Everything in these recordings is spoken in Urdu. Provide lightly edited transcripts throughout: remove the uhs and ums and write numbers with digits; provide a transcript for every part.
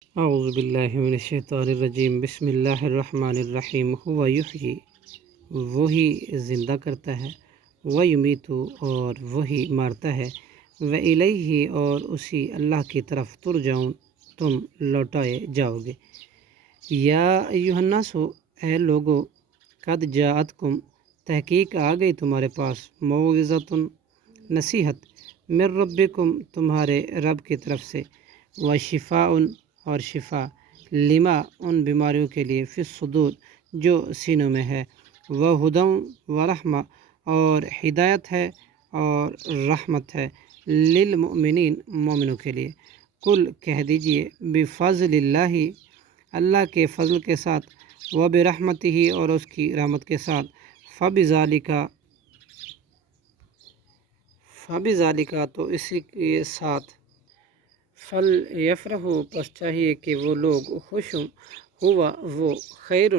اعوذ باللہ من الشیطان الرجیم، بسم اللہ الرحمن الرحیم۔ ہوا یحیی، وہی زندہ کرتا ہے، ویمیت، اور وہی مارتا ہے، وإلیہ، اور اسی اللہ کی طرف ترجعون، تم لوٹائے جاؤ گے۔ یا ایھا الناس، اے لوگو، قد جاءتکم، تحقیق آ گئی تمہارے پاس، موعظۃ، نصیحت، من ربکم، تمہارے رب کی طرف سے، وشفاء، اور شفا، لما، ان بیماریوں کے لیے، فی الصدور، جو سینوں میں ہے، وہدی ورحمہ، اور ہدایت ہے اور رحمت ہے، للمؤمنین، مومنوں کے لیے۔ کل، کہہ دیجئے، بفضل اللہ، اللہ کے فضل کے ساتھ، وبرحمتہ، اور اس کی رحمت کے ساتھ، فبذالک، تو اسی کے ساتھ، فلیفرحوا، پس چاہیے کہ وہ لوگ خوش ہوں، ہوا، وہ، خیر،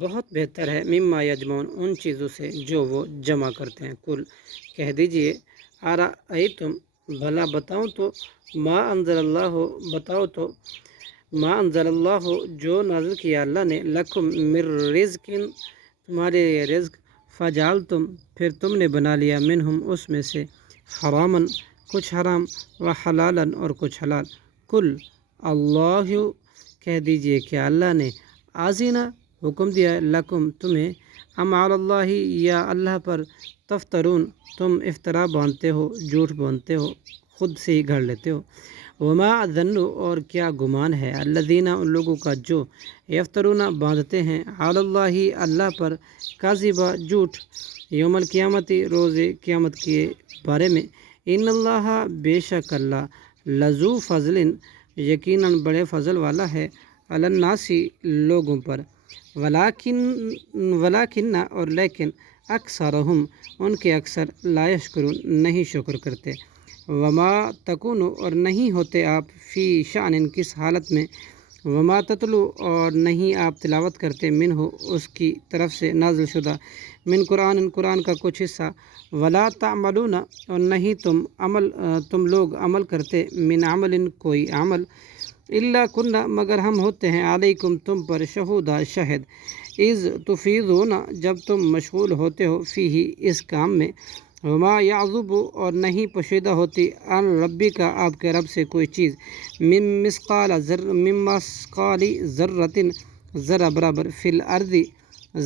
بہت بہتر ہے، مما یجمعون، ان چیزوں سے جو وہ جمع کرتے ہیں۔ کل، کہہ دیجئے، ارأیتم، بھلا بتاؤں تو، ما انزل اللہ، بتاؤ تو، ما انزل اللہ، جو نازل کیا اللہ نے، لکم من رزق، تمہارے لیے رزق، فجعلتم، پھر تم نے بنا لیا، منہم، اس میں سے، حراما، کچھ حرام، وحلالا، اور کچھ حلال۔ کل، اللہ، کہہ دیجئے، کیا اللہ نے، اذن، حکم دیا ہے، لکم، تمہیں، ام علی اللہ، یا اللہ پر، تفترون، تم افطرا باندھتے ہو، جھوٹ باندھتے ہو، خود سے ہی گھڑ لیتے ہو۔ وما الظن، اور کیا گمان ہے، الذین، ان لوگوں کا جو، یفترون، باندھتے ہیں، علی اللہ، اللہ پر، کذب، جھوٹ، یوم القیامت، روز قیامت کے بارے میں، ان اللہ، بے شک اللہ، لذو فضل، یقیناً بڑے فضل والا ہے، علی الناس، لوگوں پر، ولیکن، اور لیکن، اکثرہم، ان کے اکثر، لا یشکرون، نہیں شکر کرتے۔ وما تکون، اور نہیں ہوتے آپ، فی شأن، کس حالت میں، وما تتلو، اور نہیں آپ تلاوت کرتے، منہ، اس کی طرف سے نازل شدہ، من قرآن، قرآن کا کچھ حصہ، ولا تعملون، اور نہیں تم لوگ عمل کرتے، من عمل، کوئی عمل، الا کننا، مگر ہم ہوتے ہیں، علیکم، تم پر، شہودا، شاہد، اذ تفیضون، جب تم مشغول ہوتے ہو، فیہ، اس کام میں، وما یعزب، اور نہیں پوشیدہ ہوتی، عن ربک، آپ کے رب سے کوئی چیز، من مثقال ذرۃ، ذرہ برابر، فی الارض،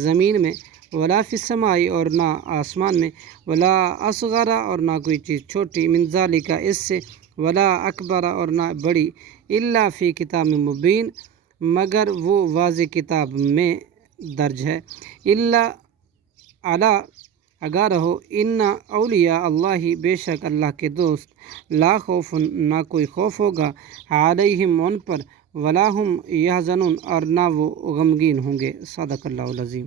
زمین میں، ولا فی السماء، اور نہ آسمان میں، ولا اصغر، اور نہ کوئی چیز چھوٹی، من ذالک، اس سے، ولا اکبر، اور نہ بڑی، الا فی کتاب مبین، مگر وہ واضح کتاب میں درج ہے، الا، الا، آگاہ رہو، ان اولیاء اللہ، بے شک اللہ کے دوست، لا خوف، نہ کوئی خوف ہوگا، علیہم، ان پر، ولا ہم یحزنون، اور نہ وہ غمگین ہوں گے۔ صدق اللہ العظیم۔